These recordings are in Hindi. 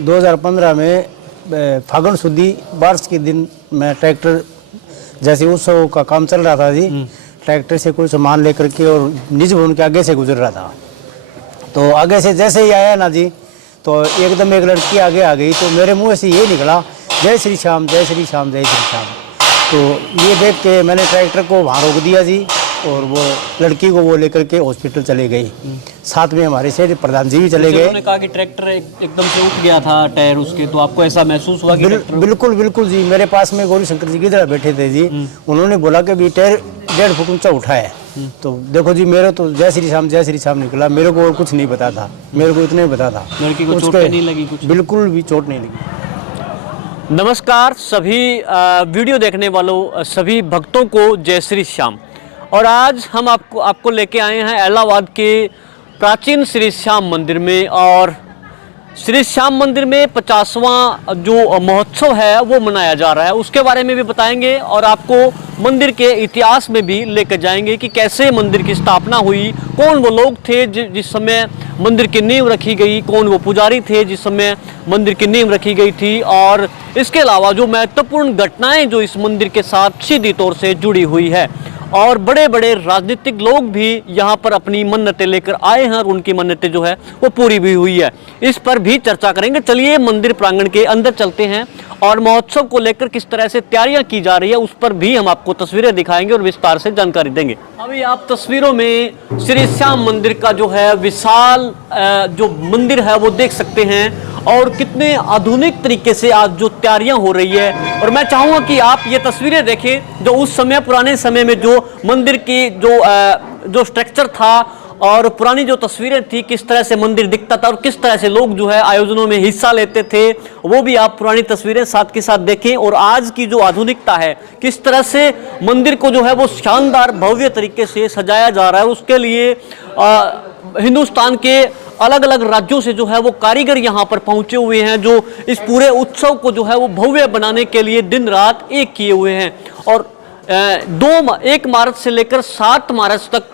2015 में फागुन शुद्धि बारिश के दिन मैं ट्रैक्टर जैसे उत्सव का काम चल रहा था जी, ट्रैक्टर से कोई सामान लेकर के और निज भवन के आगे से गुजर रहा था। तो आगे से जैसे ही आया ना जी, तो एकदम एक लड़की आगे आ गई, तो मेरे मुंह से ये निकला, जय श्री श्याम जय श्री श्याम जय श्री श्याम। तो ये देख के मैंने ट्रैक्टर को वहाँ रोक दिया जी, और वो लड़की को वो लेकर के हॉस्पिटल चले गई। साथ में हमारे से प्रधान जी भी चले गए। उन्होंने कहा कि ट्रैक्टर एकदम से उठ गया था टायर उसके, तो आपको ऐसा महसूस हुआ कि बिल्कुल बिल्कुल जी। मेरे पास में गौरी शंकर जी की तरह बैठे थे जी, उन्होंने बोला कि भी टायर 1.5 फुट ऊंचा उठा है। तो देखो जी, मेरे तो जय श्री श्याम निकला, मेरे को और कुछ नहीं पता था, मेरे को इतना ही पता था। लड़की को चोट नहीं लगी कुछ? बिल्कुल भी चोट नहीं लगी। नमस्कार सभी वीडियो देखने वालों, सभी भक्तों को जय श्री श्याम। और आज हम आपको लेके आए हैं इलाहाबाद के प्राचीन श्री श्याम मंदिर में। और श्री श्याम मंदिर में 50वां जो महोत्सव है वो मनाया जा रहा है, उसके बारे में भी बताएंगे और आपको मंदिर के इतिहास में भी लेकर जाएंगे कि कैसे मंदिर की स्थापना हुई, कौन वो लोग थे जिस समय मंदिर की नींव रखी गई, कौन वो पुजारी थे जिस समय मंदिर की नींव रखी गई थी, और इसके अलावा जो महत्वपूर्ण घटनाएं जो इस मंदिर के साथ सीधी तौर से जुड़ी हुई है। और बड़े बड़े राजनीतिक लोग भी यहाँ पर अपनी मन्नतें लेकर आए हैं और उनकी मन्नतें जो है वो पूरी भी हुई है, इस पर भी चर्चा करेंगे। चलिए मंदिर प्रांगण के अंदर चलते हैं और महोत्सव को लेकर किस तरह से तैयारियां की जा रही है उस पर भी हम आपको तस्वीरें दिखाएंगे और विस्तार से जानकारी देंगे। अभी आप तस्वीरों में श्री श्याम मंदिर का जो है विशाल जो मंदिर है वो देख सकते हैं, और कितने आधुनिक तरीके से आज जो तैयारियां हो रही है। और मैं चाहूँगा कि आप ये तस्वीरें देखें जो उस समय पुराने समय में जो मंदिर की जो स्ट्रक्चर था और पुरानी जो तस्वीरें थी, किस तरह से मंदिर दिखता था और किस तरह से लोग जो है आयोजनों में हिस्सा लेते थे, वो भी आप पुरानी तस्वीरें साथ के साथ देखें। और आज की जो आधुनिकता है, किस तरह से मंदिर को जो है वो शानदार भव्य तरीके से सजाया जा रहा है, उसके लिए हिंदुस्तान के अलग अलग राज्यों से जो है वो कारीगर यहाँ पर पहुंचे हुए हैं, जो इस पूरे उत्सव को जो है वो भव्य बनाने के लिए दिन रात एक किए हुए हैं। और 1 मार्च से लेकर 7 मार्च तक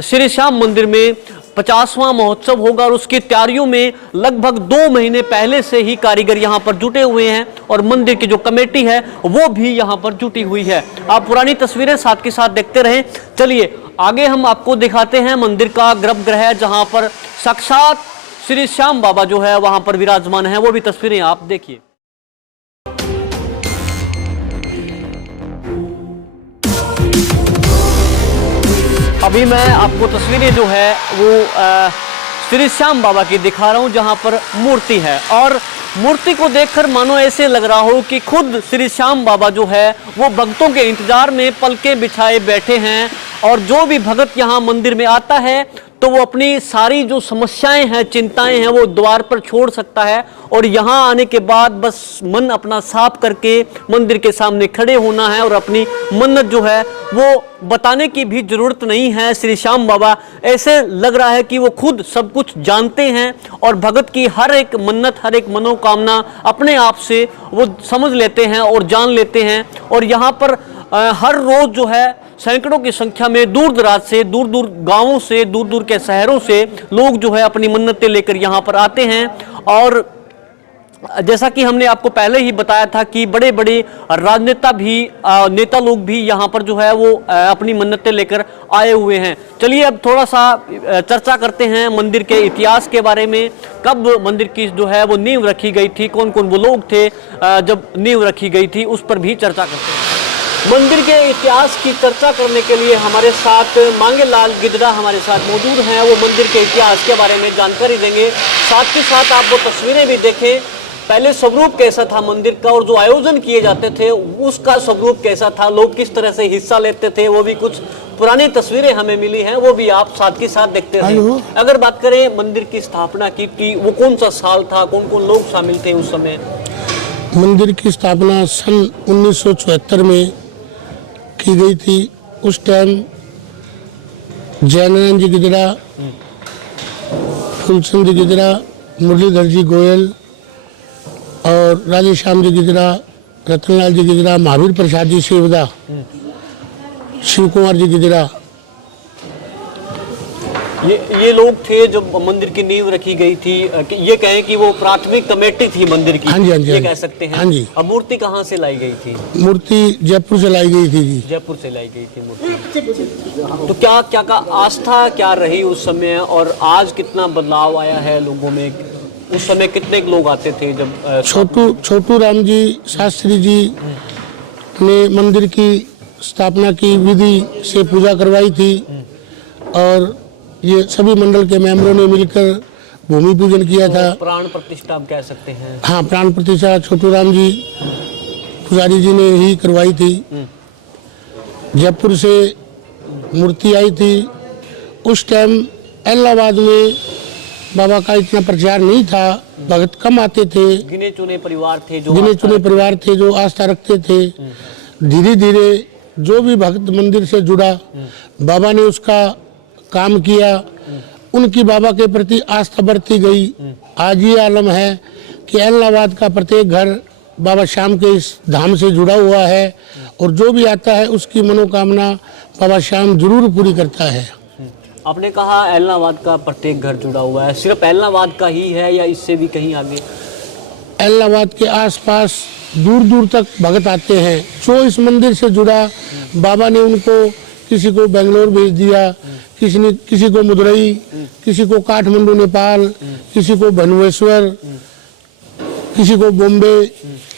श्री श्याम मंदिर में 50वां महोत्सव होगा, और उसकी तैयारियों में लगभग 2 महीने पहले से ही कारीगर यहाँ पर जुटे हुए हैं और मंदिर की जो कमेटी है वो भी यहाँ पर जुटी हुई है। आप पुरानी तस्वीरें साथ के साथ देखते रहें। चलिए आगे हम आपको दिखाते हैं मंदिर का गर्भगृह, जहाँ पर साक्षात श्री श्याम बाबा जो है वहाँ पर विराजमान है, वो भी तस्वीरें आप देखिए। अभी मैं आपको तस्वीरें जो है वो श्री श्याम बाबा की दिखा रहा हूँ, जहाँ पर मूर्ति है, और मूर्ति को देखकर मानो ऐसे लग रहा हो कि खुद श्री श्याम बाबा जो है वो भक्तों के इंतजार में पलके बिछाए बैठे हैं। और जो भी भगत यहाँ मंदिर में आता है तो वो अपनी सारी जो समस्याएं हैं, चिंताएं हैं, वो द्वार पर छोड़ सकता है, और यहाँ आने के बाद बस मन अपना साफ करके मंदिर के सामने खड़े होना है और अपनी मन्नत जो है वो बताने की भी जरूरत नहीं है। श्री श्याम बाबा ऐसे लग रहा है कि वो खुद सब कुछ जानते हैं और भगत की हर एक मन्नत, हर एक मनोकामना अपने आप से वो समझ लेते हैं और जान लेते हैं। और यहाँ पर हर रोज जो है सैकड़ों की संख्या में दूर दराज से, दूर दूर गांवों से, दूर दूर के शहरों से लोग जो है अपनी मन्नतें लेकर यहाँ पर आते हैं। और जैसा कि हमने आपको पहले ही बताया था कि बड़े बड़े राजनेता भी, नेता लोग भी यहाँ पर जो है वो अपनी मन्नतें लेकर आए हुए हैं। चलिए अब थोड़ा सा चर्चा करते हैं मंदिर के इतिहास के बारे में। कब मंदिर की जो है वो नींव रखी गई थी, कौन कौन वो लोग थे जब नींव रखी गई थी, उस पर भी चर्चा करते हैं। मंदिर के इतिहास की चर्चा करने के लिए हमारे साथ मांगेलाल गिदड़ा हमारे साथ मौजूद हैं, वो मंदिर के इतिहास के बारे में जानकारी देंगे। साथ के साथ आप वो तस्वीरें भी देखें, पहले स्वरूप कैसा था मंदिर का, और जो आयोजन किए जाते थे उसका स्वरूप कैसा था, लोग किस तरह से हिस्सा लेते थे, वो भी कुछ पुरानी तस्वीरें हमें मिली हैं, वो भी आप साथ के साथ देखते रहे। अगर बात करें मंदिर की स्थापना की वो कौन सा साल था, कौन कौन लोग शामिल थे उस समय? मंदिर की स्थापना सन 1974 में की गई थी। उस टाइम जैनानंद जी गिदड़ा, फूलचंद जी गिदड़ा, मुरलीधर जी गोयल और राधेश्याम जी गिदड़ा, रतनलाल जी गिदड़ा, महावीर प्रसाद जी सेवदा, शिव कुमार जी गिदड़ा, ये लोग थे जब मंदिर की नींव रखी गई थी, ये कहें कि वो प्राथमिक कमेटी थी मंदिर की, हाँ जी, हाँ जी, ये हाँ जी। कह सकते हैं। हाँ जी। अब मूर्ति कहाँ से लाई गई थी? मूर्ति जयपुर से लाई गई थी जी। जयपुर से लाई गई थी मूर्ति। तो क्या क्या का आस्था क्या रही उस समय, और आज कितना बदलाव आया है लोगों में? उस समय कितने लोग आते थे जब छोटू राम जी शास्त्री जी ने मंदिर की स्थापना की विधि से पूजा करवाई थी, और ये सभी मंडल के मेंबरों ने मिलकर भूमि पूजन किया था। प्राण प्रतिष्ठा आप कह सकते हैं। हाँ, प्राण प्रतिष्ठा छोटू राम जी पुजारी जी ने ही करवाई थी। जयपुर से मूर्ति आई थी। उस टाइम इलाहाबाद में बाबा का इतना प्रचार नहीं था, भगत कम आते थे, गिने चुने परिवार थे जो आस्था रखते थे। धीरे धीरे जो भी भक्त मंदिर से जुड़ा, बाबा ने उसका काम किया, उनकी बाबा के प्रति आस्था बढ़ती गई। आज ये आलम है कि इलाहाबाद का प्रत्येक घर बाबा श्याम के इस धाम से जुड़ा हुआ है, और जो भी आता है उसकी मनोकामना बाबा श्याम जरूर पूरी करता है। आपने कहा इलाहाबाद का प्रत्येक घर जुड़ा हुआ है, सिर्फ इलाहाबाद का ही है या इससे भी कहीं आगे? इलाहाबाद के आसपास दूर दूर तक भगत आते हैं। जो इस मंदिर से जुड़ा, बाबा ने उनको किसी को बेंगलोर भेज दिया, किसी को मदुरई, किसी को काठमांडू नेपाल, किसी को भुवनेश्वर, किसी को बॉम्बे।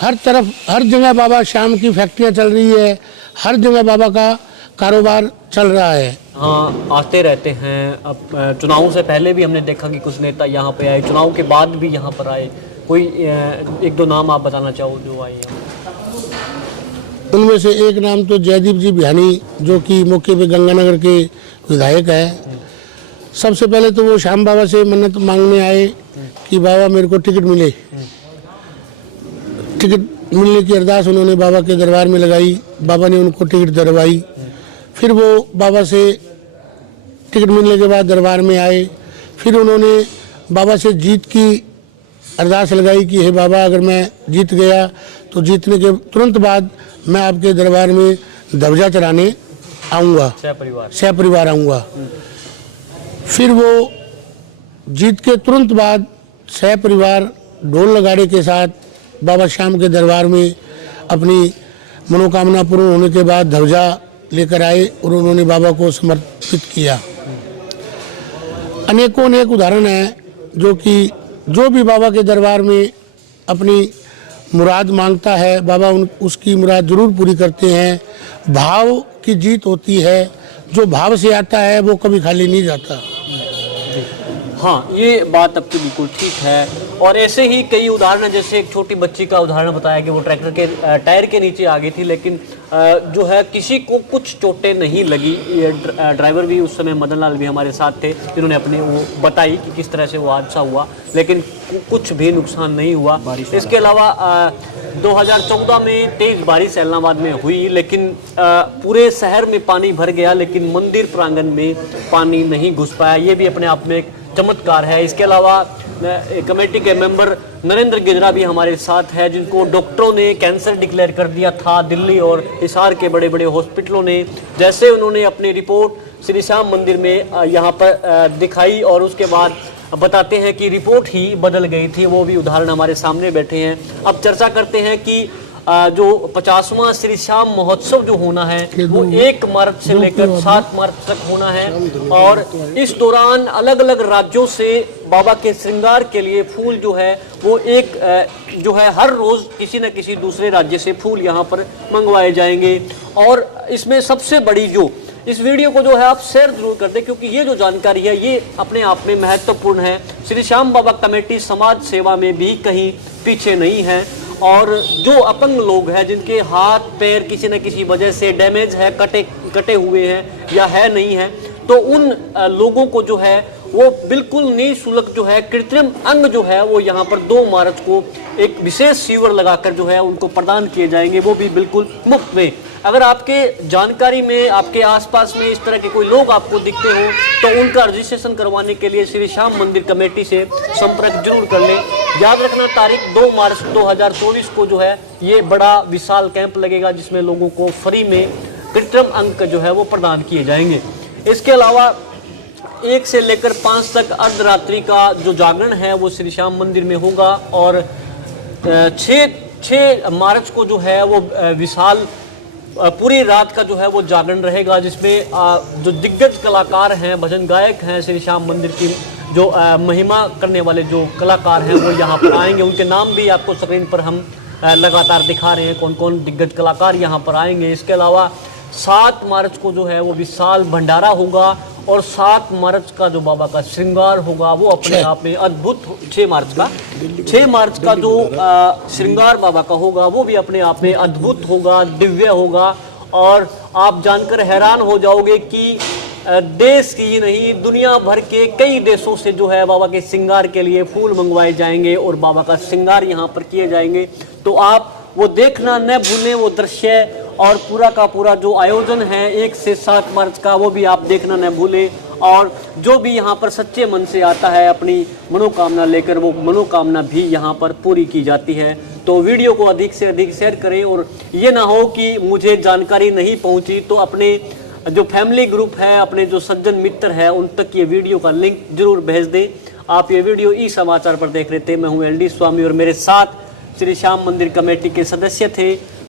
हर तरफ हर जगह बाबा श्याम की फैक्ट्रियां चल रही है, हर जगह बाबा का कारोबार चल रहा है। हाँ, आते रहते हैं। अब चुनाव से पहले भी हमने देखा कि कुछ नेता यहाँ पे आए, चुनाव के बाद भी यहाँ पर आए। कोई एक दो नाम आप बताना चाहो जो आए हैं? उनमें से एक नाम तो जयदीप जी बिहानी, जो कि मौके पे गंगानगर के विधायक है। सबसे पहले तो वो श्याम बाबा से मन्नत मांगने आए कि बाबा मेरे को टिकट मिले। टिकट मिलने की अरदास उन्होंने बाबा के दरबार में लगाई। बाबा ने उनको टिकट दिलवाई। फिर वो बाबा से टिकट मिलने के बाद दरबार में आए। फिर उन्होंने बाबा से जीत की अरदास लगाई कि हे बाबा, अगर मैं जीत गया तो जीतने के तुरंत बाद मैं आपके दरबार में ध्वजा चढ़ाने आऊँगा, सहपरिवार आऊँगा। फिर वो जीत के तुरंत बाद सहपरिवार ढोल नगाड़े के साथ बाबा श्याम के दरबार में अपनी मनोकामना पूर्ण होने के बाद ध्वजा लेकर आए और उन्होंने बाबा को समर्पित किया। अनेकों अनेक उदाहरण हैं जो कि जो भी बाबा के दरबार में अपनी मुराद मांगता है, बाबा उसकी मुराद जरूर पूरी करते हैं। भाव की जीत होती है, जो भाव से आता है वो कभी खाली नहीं जाता। हाँ, ये बात आपकी बिल्कुल ठीक है। और ऐसे ही कई उदाहरण हैं, जैसे एक छोटी बच्ची का उदाहरण बताया कि वो ट्रैक्टर के टायर के नीचे आ गई थी, लेकिन जो है किसी को कुछ चोटें नहीं लगी। ये ड्राइवर भी उस समय मदन लाल भी हमारे साथ थे, जिन्होंने अपने वो बताई कि किस तरह से वो हादसा हुआ, लेकिन कुछ भी नुकसान नहीं हुआ। इसके अलावा 2014 में तेज बारिश इलाहाबाद में हुई, लेकिन पूरे शहर में पानी भर गया, लेकिन मंदिर प्रांगण में पानी नहीं घुस पाया। ये भी अपने आप में एक चमत्कार है। इसके अलावा कमेटी के मेंबर नरेंद्र गिजरा भी हमारे साथ है, जिनको डॉक्टरों ने कैंसर डिक्लेयर कर दिया था। दिल्ली और हिसार के बड़े बड़े हॉस्पिटलों ने जैसे उन्होंने अपनी रिपोर्ट श्री श्याम मंदिर में यहाँ पर दिखाई, और उसके बाद बताते हैं कि रिपोर्ट ही बदल गई थी। वो भी उदाहरण हमारे सामने बैठे हैं। अब चर्चा करते हैं कि जो 50वां श्री श्याम महोत्सव जो होना है वो 1 मार्च से लेकर 7 मार्च तक होना है, और इस दौरान अलग अलग राज्यों से बाबा के श्रृंगार के लिए फूल जो है वो जो है हर रोज किसी न किसी दूसरे राज्य से फूल यहाँ पर मंगवाए जाएंगे। और इसमें सबसे बड़ी जो इस वीडियो को जो है आप शेयर जरूर कर दें, क्योंकि ये जो जानकारी है ये अपने आप में महत्वपूर्ण है। श्री श्याम बाबा कमेटी समाज सेवा में भी कहीं पीछे नहीं है, और जो अपंग लोग हैं, जिनके हाथ पैर किसी न किसी वजह से डैमेज है, कटे हुए हैं या है नहीं है, तो उन लोगों को जो है वो बिल्कुल निःशुल्क जो है कृत्रिम अंग जो है वो यहाँ पर 2 मार्च को एक विशेष शिविर लगाकर जो है उनको प्रदान किए जाएंगे, वो भी बिल्कुल मुफ्त में। अगर आपके जानकारी में, आपके आसपास में इस तरह के कोई लोग आपको दिखते हो तो उनका रजिस्ट्रेशन करवाने के लिए श्री श्याम मंदिर कमेटी से संपर्क जरूर कर लें। याद रखना, तारीख 2 मार्च 2024 को जो है ये बड़ा विशाल कैंप लगेगा, जिसमें लोगों को फ्री में कृत्रिम अंग जो है वो प्रदान किए जाएंगे। इसके अलावा 1 से लेकर 5 तक अर्धरात्रि का जो जागरण है वो श्री श्याम मंदिर में होगा। और 6 मार्च को जो है वो विशाल पूरी रात का जो है वो जागरण रहेगा, जिसमें जो दिग्गज कलाकार हैं, भजन गायक हैं, श्री श्याम मंदिर की जो महिमा करने वाले जो कलाकार हैं वो यहाँ पर आएंगे। उनके नाम भी आपको स्क्रीन पर हम लगातार दिखा रहे हैं, कौन कौन दिग्गज कलाकार यहाँ पर आएंगे। इसके अलावा 7 मार्च को जो है वो विशाल भंडारा होगा और 7 मार्च का जो बाबा का श्रृंगार होगा वो अपने आप में अद्भुत। 6 मार्च का जो श्रृंगार बाबा का होगा वो भी अपने आप में अद्भुत होगा, दिव्य होगा। और आप जानकर हैरान हो जाओगे कि देश की ही नहीं दुनिया भर के कई देशों से जो है बाबा के श्रृंगार के लिए फूल मंगवाए जाएंगे और बाबा का श्रृंगार यहाँ पर किए जाएंगे। तो आप वो देखना न भूलें, वो दृश्य और पूरा का पूरा जो आयोजन है 1 से 7 मार्च का वो भी आप देखना न भूलें। और जो भी यहाँ पर सच्चे मन से आता है अपनी मनोकामना लेकर, वो मनोकामना भी यहाँ पर पूरी की जाती है। तो वीडियो को अधिक से अधिक शेयर करें और ये ना हो कि मुझे जानकारी नहीं पहुँची तो अपने जो फैमिली ग्रुप है, अपने जो सज्जन मित्र है, उन तक ये वीडियो का लिंक जरूर भेज दें। आप ये वीडियो ई समाचार पर देख रहे थे। मैं हूँ LD स्वामी और मेरे साथ श्री श्याम मंदिर कमेटी के सदस्य थे